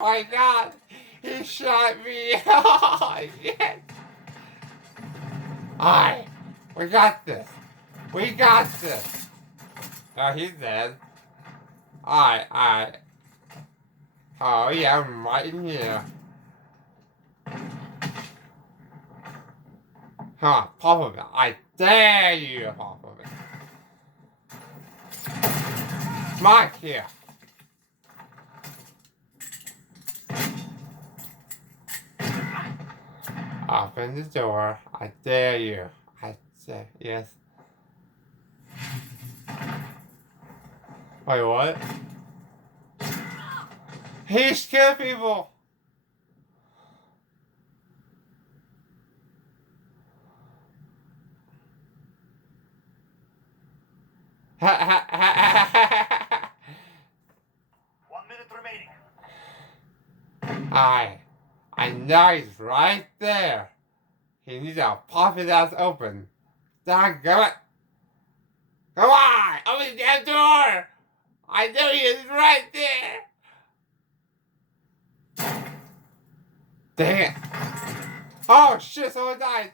Oh my god! He shot me! Oh shit! Alright, we got this. We got this. Oh, he's dead. Alright. Oh yeah, I'm right in here. Huh, pop of it. I dare you to pop of it. Mark here. Open the door. I dare you. I say yes. Wait, what? He's killing people! Ha ha ha ha ha! 1 minute remaining. I know he's right there. He needs to pop his ass open. Doggone it! Come on! Open the damn door! I know he is right there! Dang it! Oh shit, someone died!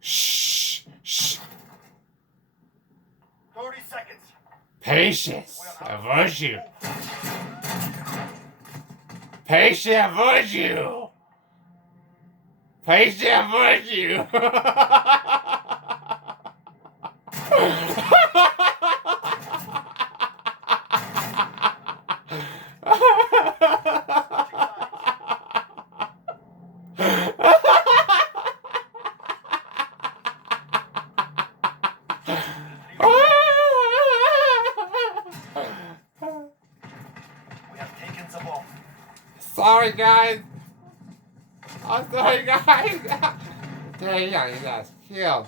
Shh! 30 seconds. Patience, a virtue. Patience, a virtue. Patience, a virtue. We have taken the bomb. Sorry, guys. I'm sorry, guys. Dang, he got killed.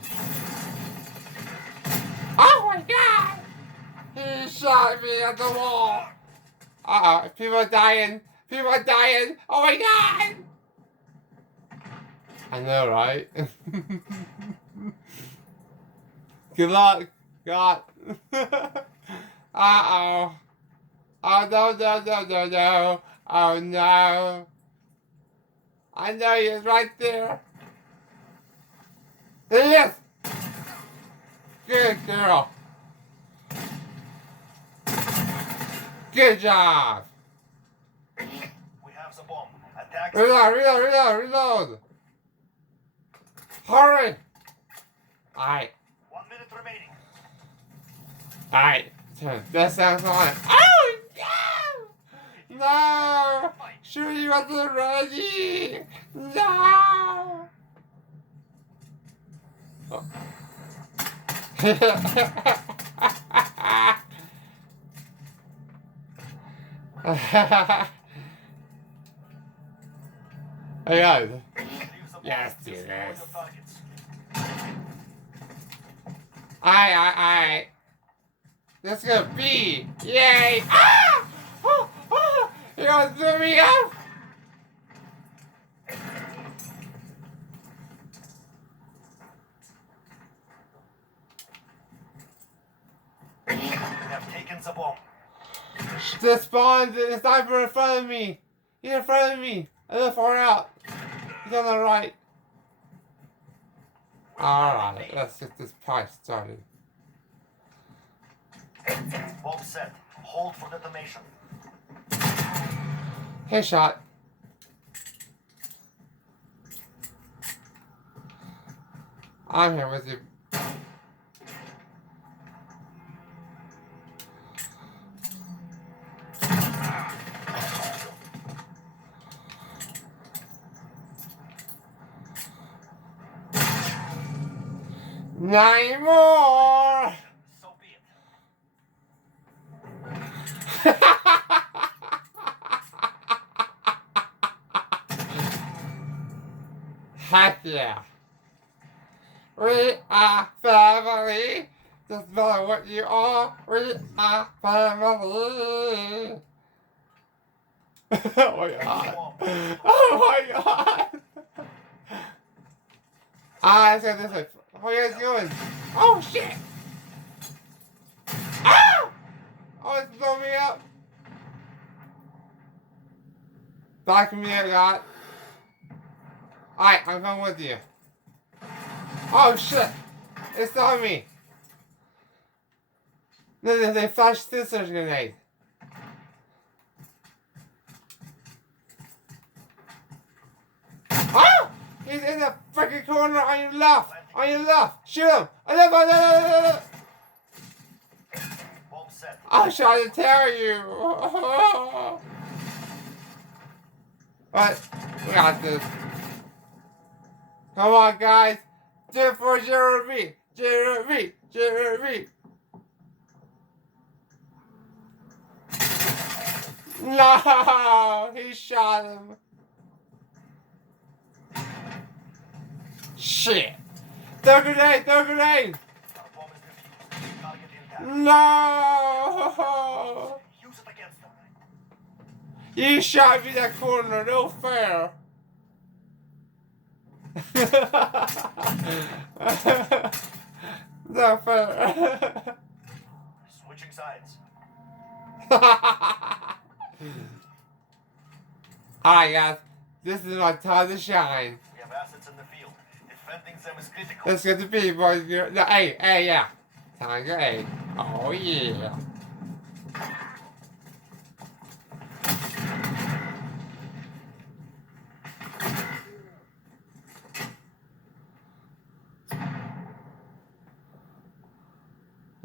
Oh my god! He shot me at the wall. Uh-oh, people are dying. People are dying. Oh my god! I know, right? Good luck, God. Uh-oh. Oh, no. Oh, no. I know he is right there. There he is. Good girl. Good job. We have the bomb. Attack. Reload. Hurry. Alright. 1 minute remaining. Alright. That sounds on. Oh, no! No! Shooting wasn't ready! No! Oh. Hey guys. Yes, do this. Alright. Let's go B! Yay! Ah! Oh! You want to zoom me up? We have taken the bomb. The spawn, the sniper in front of me! He's in front of me! A little far out! He's on the right. Alright, let's get this party started. Bomb set. Hold for detonation. Headshot. I'm here with you. Nine more! So be it. Heck yeah. We are family. Doesn't matter what you are. We are family. Oh my god. Oh my god. Let's go this way. Where are you guys going? Oh shit. Ah! Almost blow me up. Back me, I got. Alright, I'm coming with you. Oh shit! It's on me! No, they flashed scissors grenade. Oh! He's in the freaking corner on your left! On your left! Shoot him! On the left! Bomb set. I'm trying to tell you! But, we got this. Come on, guys! Do it for Jeremy! Jeremy! Jeremy! No! He shot him! Shit! Throw grenade! Throw grenade! Our bomb is defused. Target intact. No! Use it against them. You shot me that corner, no fair! No fair! Switching sides. Alright guys, this is my time to shine. We have assets in the field. Defending them is critical. Let's get the B, boys. No, hey, yeah. Time to go A. Oh, yeah.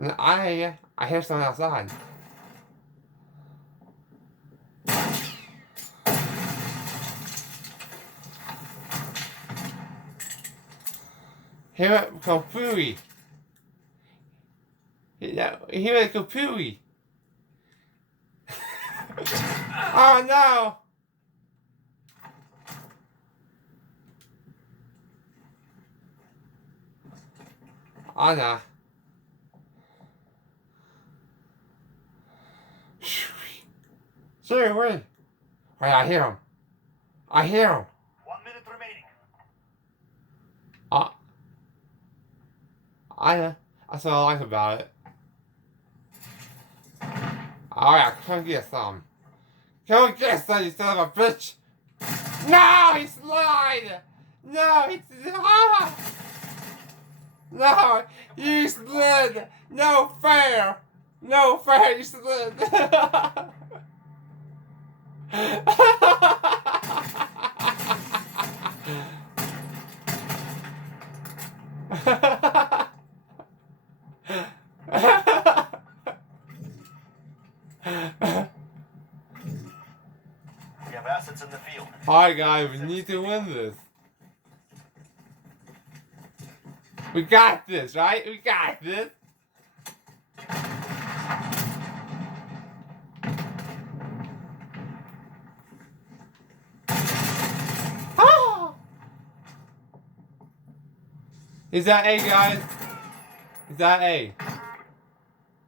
No, I hear someone outside. He went kapooey. He went kapooey. Oh no! Oh no. Sorry, wait. Wait, I hear him. I hear him. 1 minute remaining. I know. That's what I like about it. Alright, come get some. Come get some, you son of a bitch! No, he slid! No, he No, you slid! No fair! No fair, you slid! We have assets in the field. Alright guys, we need to win this. We got this, right? We got this. Ah! Is that A, guys? Is that A?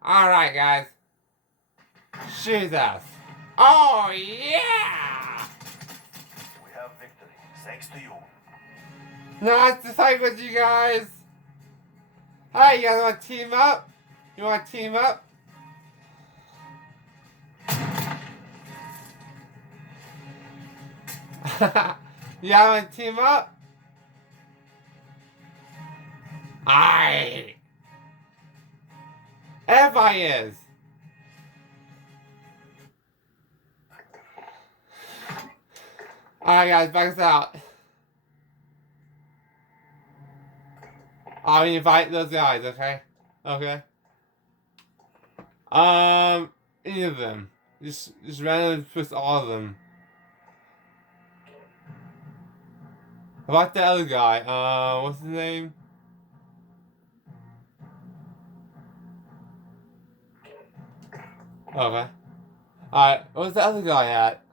Alright, guys. Shoot us. Oh, yeah! We have victory. Thanks to you. Nice to fight with you guys. Hey, you guys want to team up? You want to team up? You guys want to team up? Aye. Everybody is. Alright guys, back us out. I'll invite those guys, okay? Okay. Any of them. Just randomly push all of them. How about the other guy? What's his name? Okay. Alright, where's the other guy at?